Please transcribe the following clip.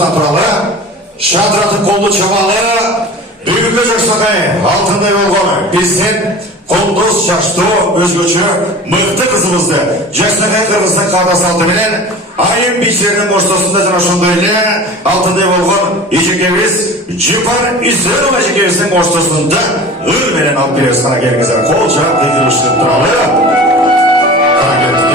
dostan turalı, şadratın kollu çabalı, büyükle Joksakay, altında yolgonu, bizden Konduz şaştı, özgöçü, mıhtı kızımızdı. Joksakay Kırgız'ın kardas altı bilen, ayın biçlerinin boştasında cana şundayla, altında yolgon, İçekeviz, Cipar İzlerova İçekeviz'in boştasında, ırmelen alt bilir sana gelgizler, kolca, dikilişlik turalı, hareketli.